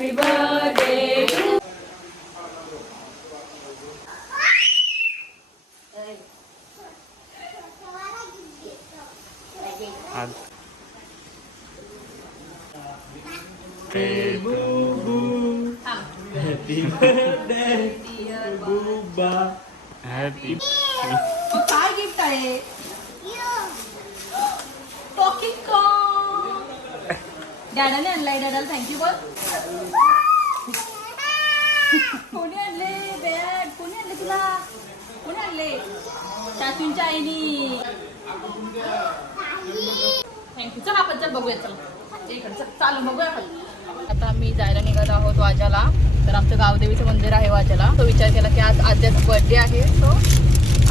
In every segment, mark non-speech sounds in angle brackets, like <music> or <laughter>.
Happy birthday to आज happy काय gift आहे टॉकिंग कॉम डॅडाने आणलाय डॅडाला थँक्यू बोल कोणी आणले बॅग कोणी आणले तुला कोणी आणले चाचूंच्या आईनी थँक्यू चल आपण चल बघूया चल इकडे चल चालू बघूया आपण आता आम्ही जायला निघत आहोत वाजाला तर आमचं गावदेवीचं मंदिर आहे वाजाला तो विचार केला की आज आद्याचा बर्थडे आहे तो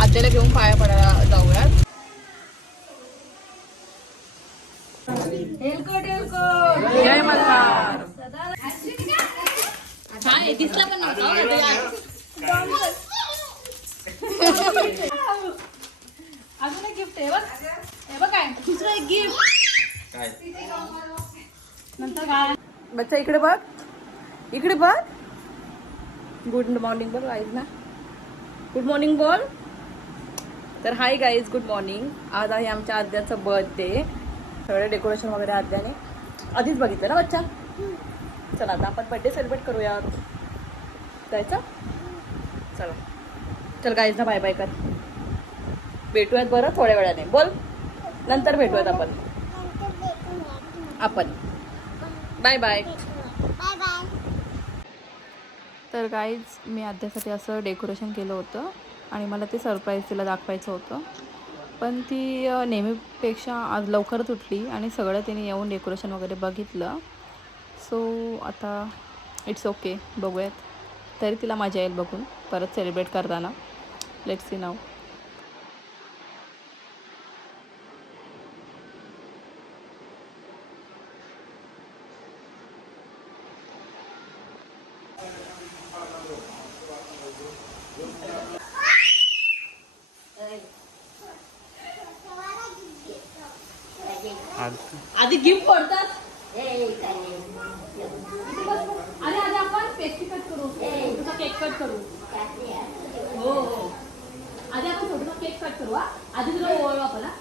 आद्याला घेऊन पाया पडायला जाऊयात. हेलकोट हेलकोट जय मल्हार. हा दिसला पण नव्हता <laughs> अजून एक गिफ्ट आहे बघ. हे बघ काय. दुसरं एक गिफ्ट नंतर काय? बच्चा इकडे बघ. इकडे बघ. गुड मॉर्निंग बोल गाईज ना. गुड मॉर्निंग बोल. तर हाय गाईज गुड मॉर्निंग आज आहे आमच्या आद्याचं बर्थडे सगळे डेकोरेशन वगैरे आद्याने आधीच बघितलं ना बच्चा? चला आता आपण बर्थडे सेलिब्रेट करूया जायचं? चला. चल गाईज ना बाय बाय कर. भेटूयात बरं थोड्या वेळाने. बोल. नंतर भेटूयात आपण. आपण. बाय बाय तर गाईज मी आद्यासाठी असं डेकोरेशन केलं होतं. आणि मला ते सरप्राईज तिला दाखवायचं होतं. पण ती नेहमीपेक्षा आज लवकरच उठली आणि सगळं तिने येऊन डेकोरेशन वगैरे बघितलं. सो आता इट्स ओके बघूयात. तरी तिला मजा येईल बघून परत सेलिब्रेट करताना. लेट्स सी नाव आज आधी गिफ्ट पडतात आणि आधी आपण पेस्ट्री कट करू छोटा केक कट करू हो हो. आधी आपण छोटासा केक कट करू हा. आधी तुला ओळवा आपण हा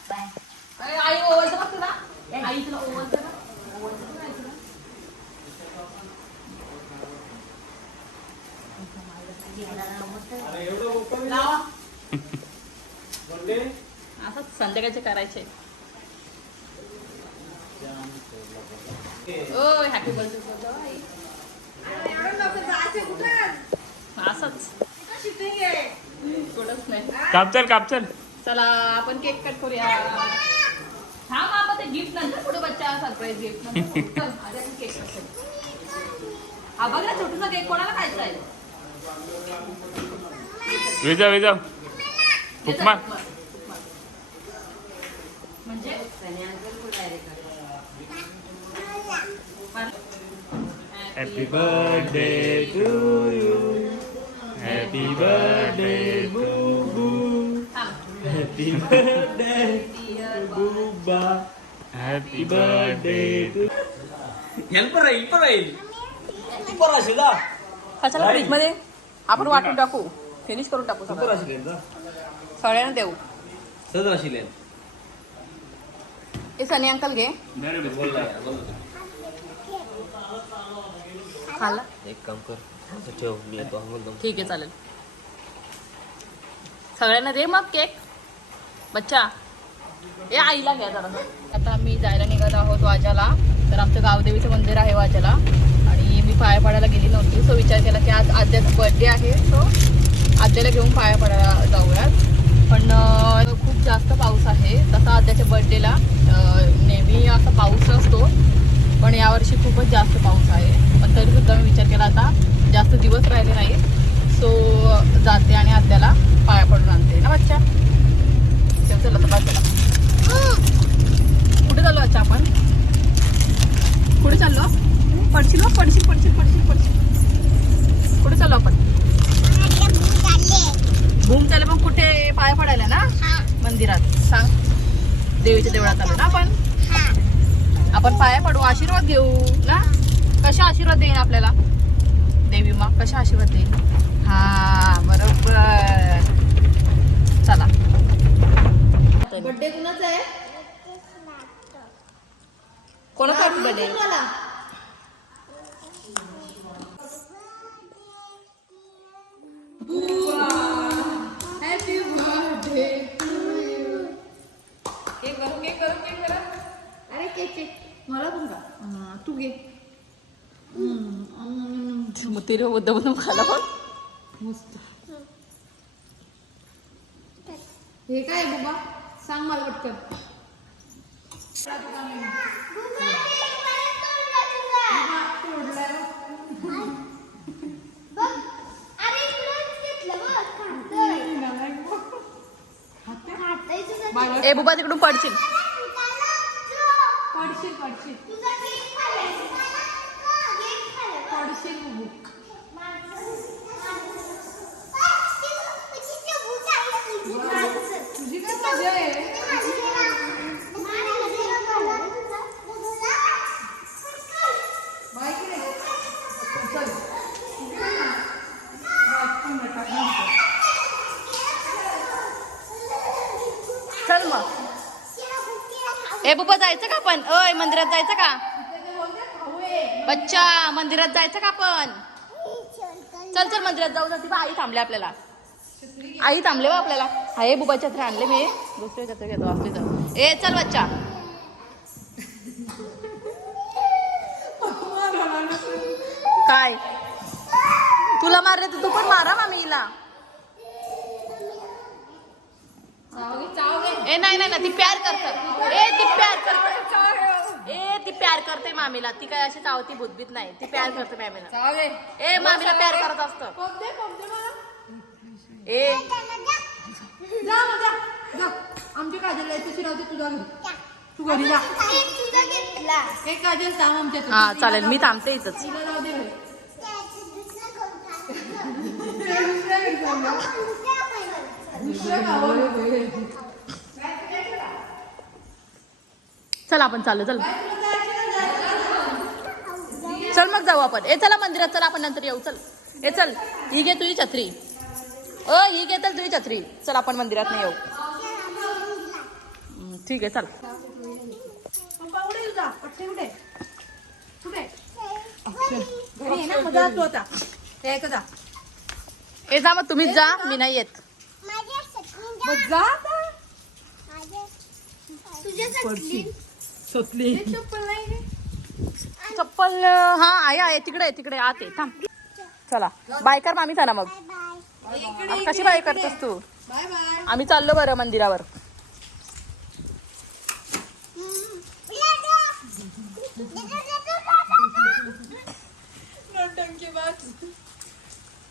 अरे, आई ओवळतं बघ तुला आई तुला ओवळतं ना ओवळतं ना आई तुला लावा संध्याकाळचे करायचे. ओ हॅपी बर्थडे असंच. कापचल कापचल. चला आपण केक कट करूया. हा आपण ते गिफ्ट नंतर पुढे बच्चा सरप्राईज गिफ्ट केक हा बघ ना छोटूसा केक कोणाला खायचा आहे? विजा विजा उपमा. म्हणजे? Happy birthday to you happy birthday बुबू happy birthday बुबा हॅपी बर्थडे हेल्पर राहील हेल्पर राहील सुपर असेल हा कशाला फ्रीजमध्ये आपण वाटून टाकू. फिनिश करून टाकू सुपर सगळं सगळ्यांना देऊ. सहज असेल. हे सनी अंकल घे खाला एक काम कर असं ठेव मी येतो हा बोलतो ठीक आहे चालेल. सगळ्यांना दे मग केक. बच्चा. ए आईला घ्या जरा. आता आम्ही जायला निघत आहोत वाजाला तर आमचं गावदेवीचं मंदिर आहे वाजाला आणि मी पाया पडायला गेली नव्हती सो विचार केला की आज आद्याचा बर्थडे आहे सो आद्याला घेऊन पाया पडायला जाऊयात. पण खूप जास्त पाऊस आहे. तसा आद्याच्या बर्थडेला नेहमी असा पाऊस असतो. पण यावर्षी खूपच जास्त पाऊस आहे. पण तरीसुद्धा मी विचार केला आता जास्त दिवस राहिले नाही सो जाते आणि आद्याला पाया पडून आणते. ना बच्चा? चला तर कुठे चाललो अच्छा आपण? कुठे चाललो? पडशील पडशील पडशील पडशील पडशील. कुठे चाललो आपण? मंदिरात. सांग. देवीच्या देवळात आलो ना आपण? आपण पाया पडू आशीर्वाद घेऊ ना? कशा आशीर्वाद देईन आपल्याला? देवी मा कशा आशीर्वाद देईन? हा बरोबर. चला. बर्थडे कुणाचा आहे? कोणाचा बर्थडे हॅपी केक करू केक करू केक करा. अरे केक केक मला पण का तू घे. मग तिने मुद्दा म्हणून खाला पण. मस्त. हे काय बाबा? सांग मला पटकन. ए बुबा तिकडून पडशील पडशील पडशील पडशील बुबू आपण. अय मंदिरात जायचं का? बच्चा मंदिरात जायचं का आपण? चल चल मंदिरात जाऊ. जाते आई थांबले आपल्याला. आई थांबले बा आपल्याला. आहे बुबा छत्र आणले मी. दुसरे छत्र घेतो असले तर. ए चल बच्चा. काय? तुला मारले तर तू पण मारा मामीला. ए नाही नाही ना ती प्यार करत. ए ती प्यार करते. ए ती प्यार करते मामीला. ती काय अशी चावती भूतभीत नाही. ती प्यार करते मामीला. ए मामीला प्यार करत असत. ए. जा मग जा जा. आमच्या काजल तुझी राहते तुझ्या घरी. तू घरी जा. हे काजल थांब आमच्या हा चालेल मी थांबते इथंच. तुला राहू दे घरी. चल आपण चाललो चल. चल मग जाऊ आपण. ए चला मंदिरात चला आपण नंतर येऊ. चल. ए चल. ही घे तुझी छत्री. अ ही घे तर तुझी छत्री. चल आपण मंदिरात नाही येऊ ठीक आहे चल. ए जा मग तुम्हीच जा. मी नाही येत. मग जा. आता. सुटली चप्पल हा आहे आहे तिकडे आहे तिकडे आते थांब. चला. बाय कर मामी चला मग. आता कशी बाय करतेस तू? Bye bye. आम्ही चाललो बरं मंदिरावर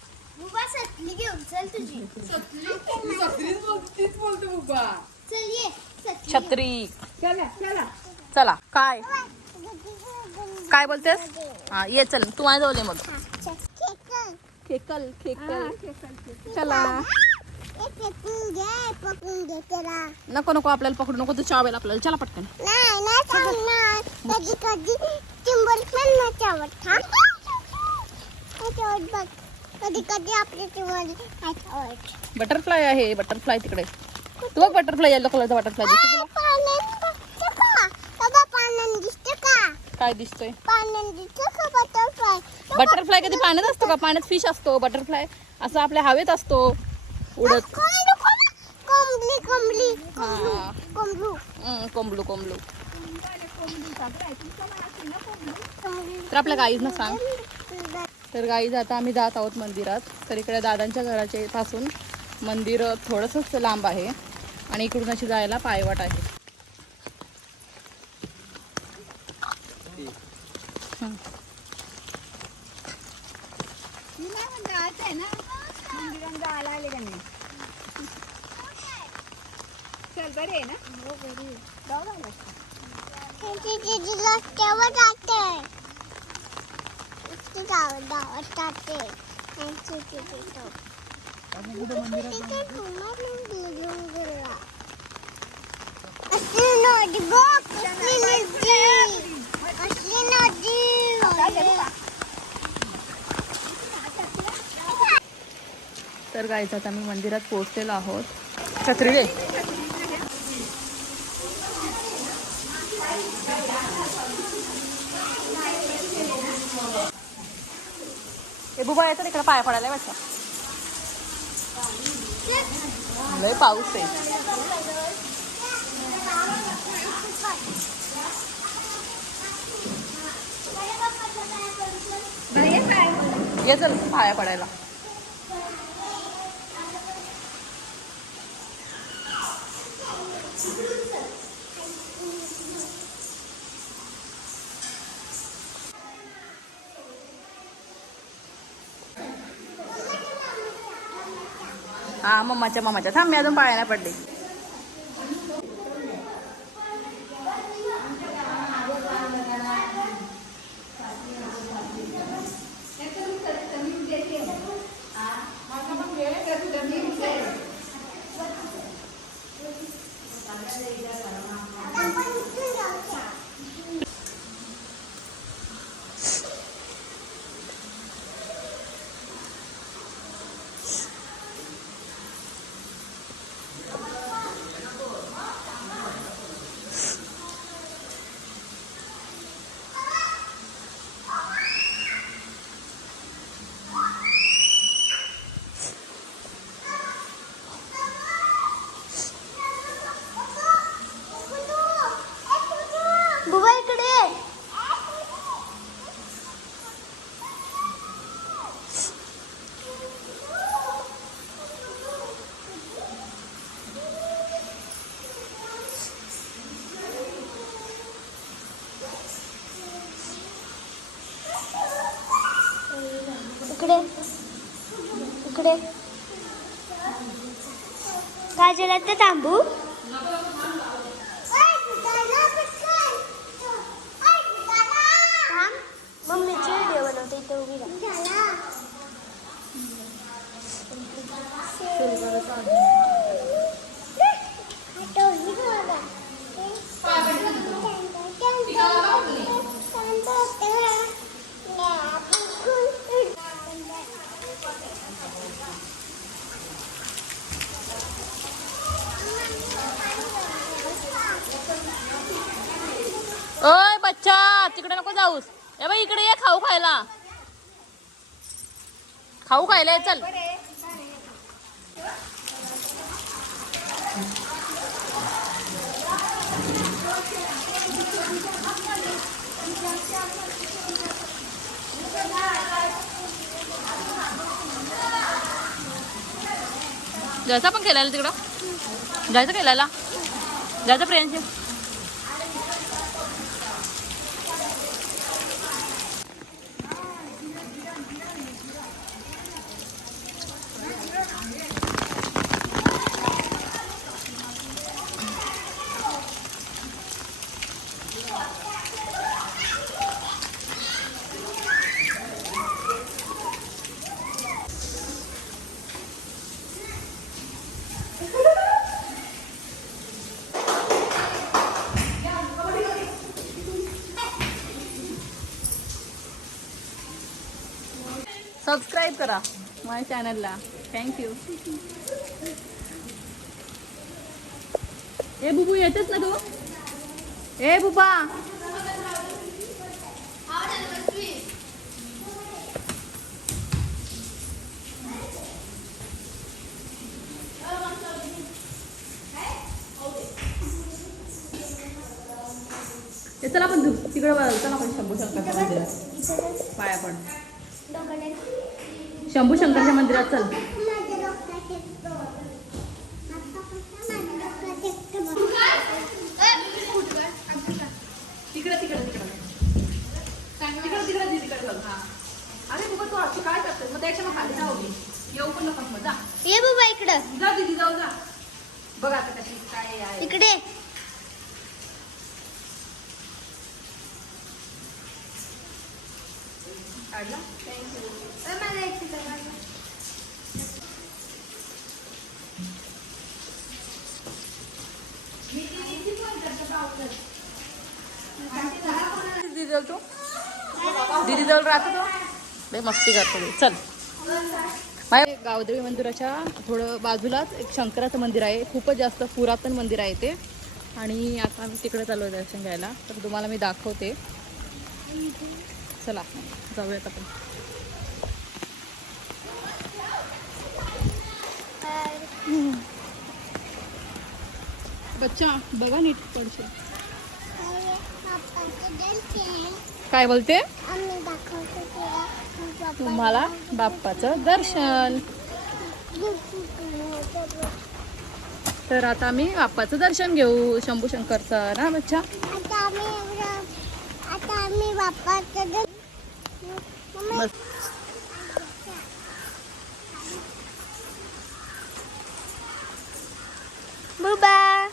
घेऊन चल तुझी तीच बोलते बुबा चल ये छत्री. चला काय? काय बोलतेस? हा ये चल तू माझ्या जवळ दे मग. खेकल खेकल. चला. नको नको आपल्याला पकडू नको तू चावेल आपल्याला. चला पटकन. कधी कधी चिंबल पण कधी कधी आपले बटरफ्लाय आहे बटरफ्लाय तिकडे. तू बघ बटरफ्लाय येलो कलरचा बटरफ्लाय दिसतो तुला. काय दिसतोय? बटरफ्लाय कधी पाण्यात असतो का? पाण्यात फिश असतो. बटरफ्लाय असं आपल्या हवेत असतो. उडत. कोंबली कोंबली तर आपल्या गाईजना सांग. तर गाईज आता आम्ही जात आहोत मंदिरात. तर इकडे दादांच्या घराचे पासून मंदिर थोडंसंच लांब आहे आणि इकडून अशी जायला पायवाट आहे. हं. तर गायचं आता आम्ही मंदिरात पोहोचलेलो आहोत. छत्री बुबा येतो इकडे पाया पडायला वाटतं. लय पाऊस आहे. ये चल पाया पडायला. हा मम्माच्या मम्माच्या थांब मी अजून पायाला पडले बुबा इकडे इकडे इकडे काजला तर थांबू मम्मीची व्हिडिओ बनवते इथे उभी राहा ओय बच्चा तिकडे नको जाऊस ए बाई इकडे ये खाऊ खायला. खाऊ खायला चल. जायचं पण खेळायला तिकडं? जायचं खेळायला? जायचं प्रियांशी? सबस्क्राईब करा माझ्या चॅनलला थँक्यू ए बुबू येतेस ना तू? ए बुबा. चला आपण तिकडे चला आपण शंभू शकता पाया पण शंभू शंकरच्या मंदिरात चल. तिकडे तिकडे तिकडे. तिकडे तिकडे बघ हा. अरे बाबा तू असं काय करतेस मग त्याच्याखाली जाऊ दे येऊ पण नको मग जा. ये बाबा इकडं. जा दीदी जाऊ जा. बघ आता कशी काय आहे. इकडे काढला मला एक मी ती- ती पण करते, जवळ तू दीदी जवळ राहतो तो लय मस्ती करतो ते. चल गावदेवी मंदिराच्या थोडं बाजूलाच एक शंकराचं मंदिर आहे. खूपच जास्त पुरातन मंदिर आहे ते. आणि आता आम्ही तिकडे चालू आहे दर्शन घ्यायला. तर तुम्हाला मी दाखवते. चला जाऊयात आपण. बच्चा बघा नीट पडशील काय बोलते? तुम्हाला बाप्पाचं दर्शन. तर आता आम्ही बाप्पाचं दर्शन घेऊ शंभू शंकरचं ना बच्चा? बुबा.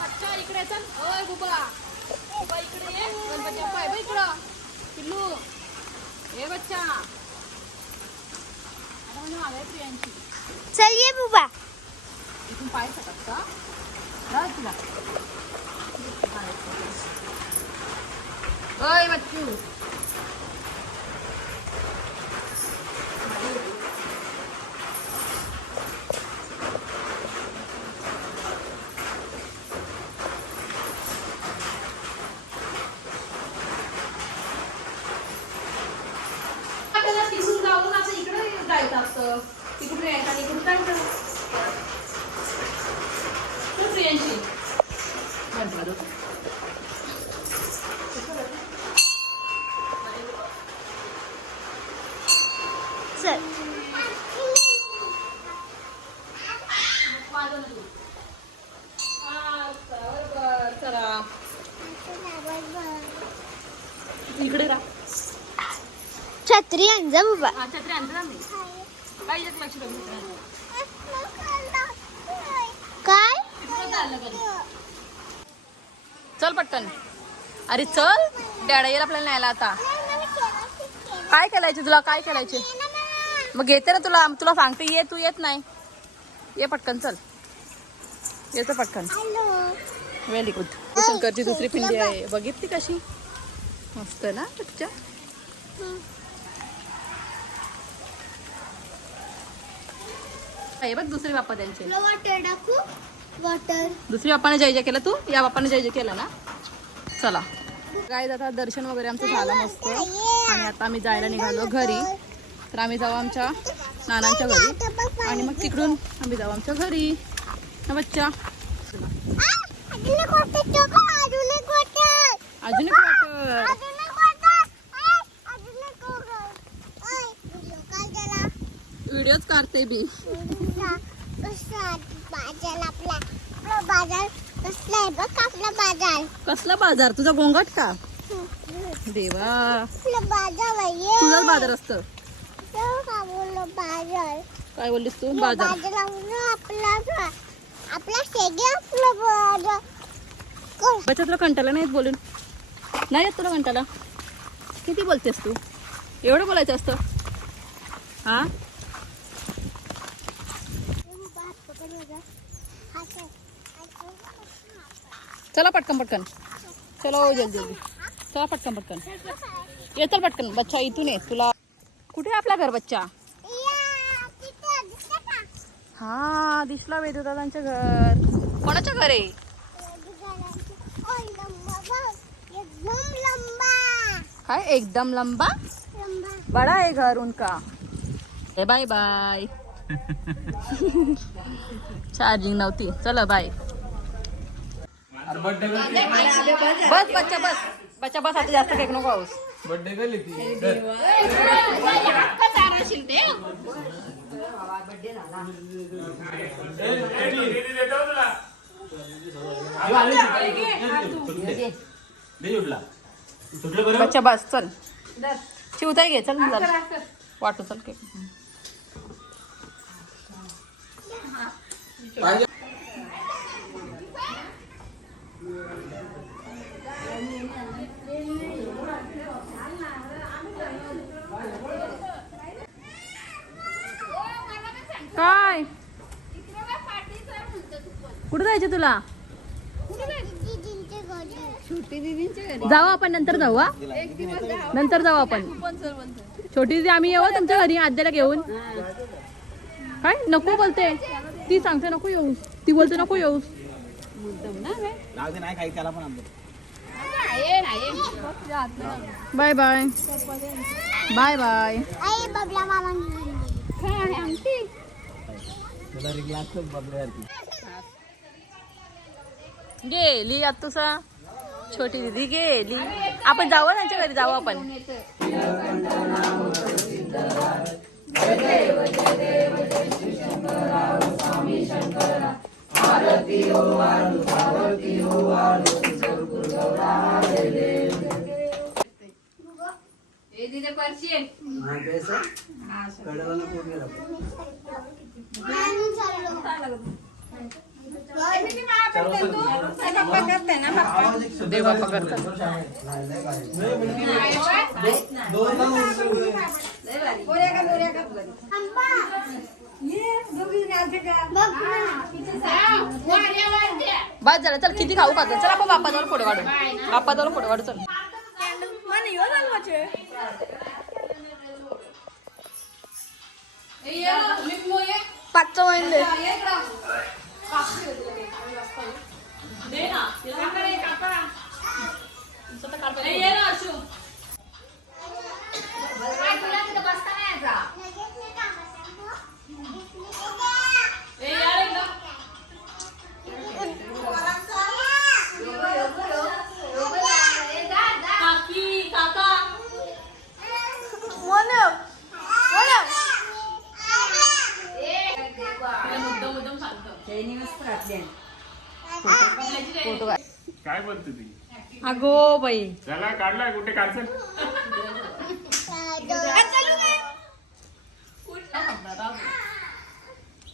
बच्चा इकडे चल. ओय बुबा. ये ए बच्चा चल ये बुबा. इथून पाय सकत का तुला. ओय बच्चू आपल्याला तिकडून जाऊन असं इकडे जायचं असतं तिकडून यायचं आणि इकडून काय करायचं? चल प्रियांशी म्हटलं तो. चल इकडे राहा. छत्री आणजा बुबा. छत्री काही लक्ष मित्रांनो. काय. चल पटकन. अरे चल. डॅडा येईल आपल्याला न्यायला आता. काय केलायचे तुला? काय केलायचे मग घेते ना तुला तुला सांगते ये तू येत नाही. ये पटकन चल. येतो पटकन. व्हेरी गुड शंकरची दुसरी पिंडी आहे. बघितली कशी? मस्त ना हे बघ दुसरे बाप्पा त्यांचे. वॉटर दुसरी बाप्पाने जय जय केला तू? या बाप्पाने जय जय केला ना? चला. काय आता दर्शन वगैरे आमचं झालं मस्त. आणि आता आम्ही जायला निघालो घरी. तर आम्ही जाऊ आमच्या नानांच्या घरी. आणि मग तिकडून आम्ही जाऊ आमच्या घरी. बच्चा. अजून जरा. व्हिडिओच काढते बाजार कसला बाजार? कसला बाजार तुझा गोंगाट का? देवा. बाजार तुझाच बाजार असतं. का बोललो बाजार काय बोललीस तू बाजार आपला आपला शेगे आपला बाजार बच्चा तुला कंटाला नाहीत बोलून? नाही येत तुला कंटाला किती बोलतेस तू? एवढं बोलायचं असतं. हा? चला पटकन पटकन. चलो जल्दी जल्दी. चला पटकन पटकन. ये चल पटकन. बच्चा इथून ये. तुला कुठे आहे आपला घर बच्चा हा दिसला वेदुदादांचं घर. कोणाचं घर आहे? एकदम लंबा काय एकदम लंबा. लंबा बड़ा है घर उनका. Bye bye. <laughs> चार्जिंग नव्हती. चला बाय. बस बच्चा बस. बच्चा बस आता जास्त केक नको पाऊस बर्थडे केली ती. सुटलं बरं? बच्चा बस चल. शिवताई घे चल चल वाटू चल केक काय? कुठे जायचं तुला? दीदींच्या घरी. जाऊ आपण नंतर जाऊ हा? नंतर जाऊ आपण. छोटी दिदी आम्ही येऊ तुमच्या घरी आद्याला घेऊन. काय? नको बोलते. ती सांगते नको येऊस ती बोलते नको येऊस लागते नाही काही त्याला पण आणतो बाय बाय. Bye bye. आई बबला मामा बबड्यावरती गेली आता तुझा. छोटी दिदी गेली आपण जाऊ त्यांच्या घरी जाऊ आपण. देवा पकडतात बस झालं. चल किती खाऊ खातो? चल आपण बाप्पाजवळ फोटो काढू. बापाजवळ फोटो काढू चल. పచ్చమైంది. కడప फोटो काय बोलते ती? अगो बाई. चला काढलाय कुठे? काढचं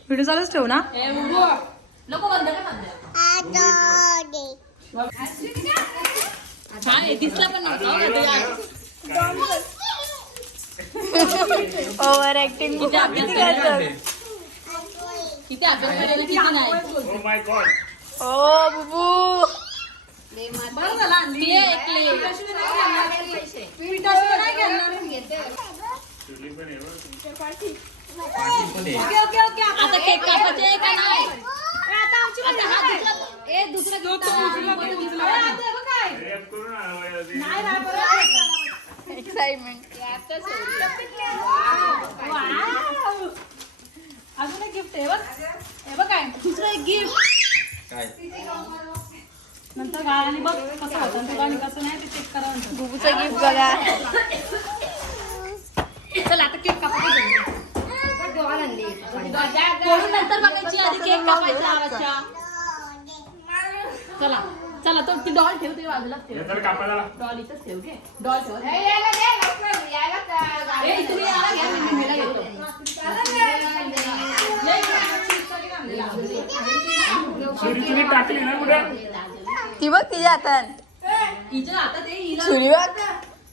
व्हिडिओ चालूच ठेव ना. दिसला पण ओव्हर ऍक्टिंग किती अभ्यास ओ बुबू. आता केक कापायचे आहे का नाही? आता हा दुसरा हे वया- एक्साइटमेंट अजून एक गिफ्ट आहे बघ. हे बघ काय. दुसरं एक गिफ्ट काय? नंतर बघ कसं होतं. तुला आणि कसं नाही ते चेक करा बुबूचं गिफ्ट बघा. चल आता केक कापायचा कोण नंतर बघायची आधी केक कापायचा आवाजच्या चला चला तो ती डॉल ठेव ते बाजूला ठेव. तर कापायला डॉल इथंच ठेव घे. डॉल ठेव. ए तुम्ही याला घ्या मी मम्मीला घेतो. <laughs> सुरी तुम्ही टाकली ना कुठे ती बघ तिच्या हातात हिच्या हातात बघ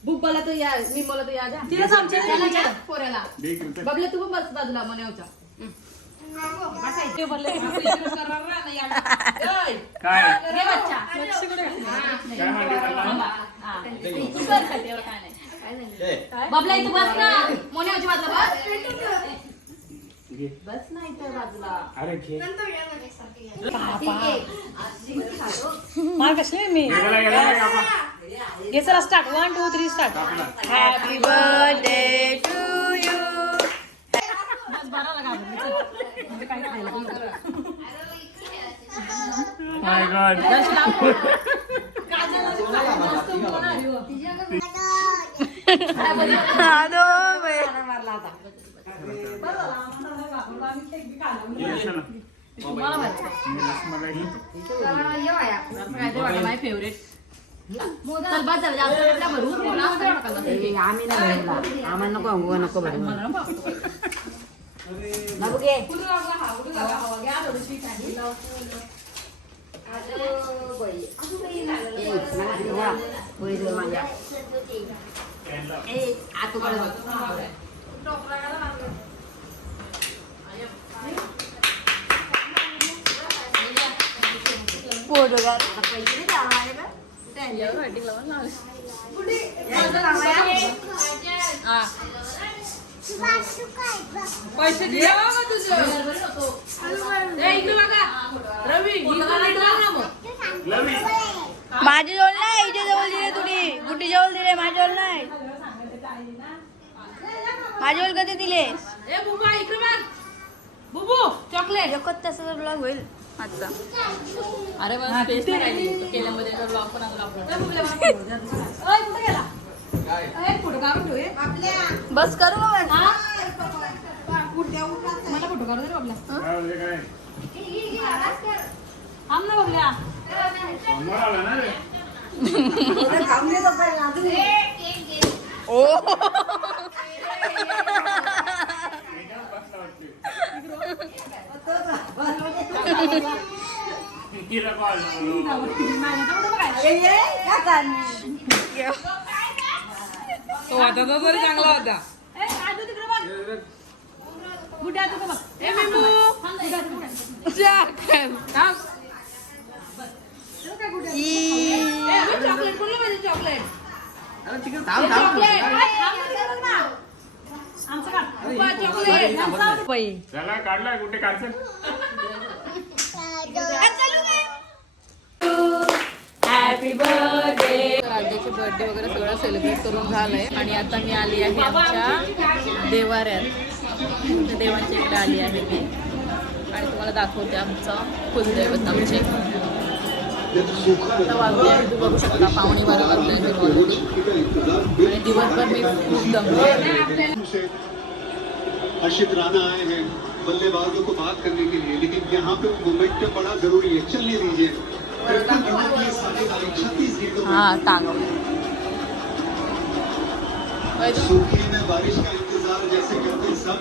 बुब्बाला तो या निम्मला तो या तिला आमच्या पोऱ्याला. बबले तू बस बाजूला मनवच्या हा. बबल्या इथं बस ना. बाजूला बस. घे. बस ना इथं बाजूला. अरे घे. मार कशी मी? गेला गेला नाही ये चला start. One two three start happy birthday to you my god my favourite चल बस झालं जास्त वेळेला भरू कोणा आम्ही नाही भरला आम्हाला नको अंगू नको भरू नको घे ए, मला ठेवा. होय रे माझ्या. ए, आतूकडे बघ. पोट बघा आता पैसे नाही द्यावं लागले का? यावर हटिंग लावून लावलं. हा. वासू काय बघ. पैसे दिले बाबा तुझं ए, इकडे बघा रवी इकडे नीट बघ ना मग. तू सांगतो लवी बोलायला. माझ्या जवळ नाही हिच्या जवळ दिले तुम्ही गुड्डी जवळ दिले माझ्या जवळ नाही माझ्या जवळ कधी दिले ए बुबा इकडे बघ. बुबू चॉकलेट एकच तासाचा ब्लॉग होईल? आजचा अरे स्पेस नाही राहिली. केल्यामध्ये ब्लॉग पण ओय, कुठे गेला? ए, फोटो काढून ठेव. बस करू बस? मला फोटो काढून दे रे बाबल्या. काय म्हणजे थांब ना बाबल्या. ओ. तो होता तो तरी चांगला होता ए आजू तिकडे बघ गुड्या तिकडे बघ ए मिमू थांब ए, अबे, चॉकलेट कोणलं पाहिजे चॉकलेट अरे तिकडे कुठे काढचं राजाचे बर्थडे वगैरे सगळं सेलिब्रेट करून झालंय. आणि आता मी आली आहे आमच्या देवाऱ्यात. देवांच्या इकडे आली आहे मी. आणि तुम्हाला दाखवते आमचं कुलदैवत आमचे. आता वाजले बघू शकता पावणी बारा आणि दिवसभर मी खूप दमले हर्षित राणा आए हैं बल्लेबाजों को बात करने के लिए लेकिन यहाँ पे मोमेंट बड़ा ज़रूरी है। चलने दीजिए। हा टांग सूखे में बारिश का इंतज़ार जैसे करते सब।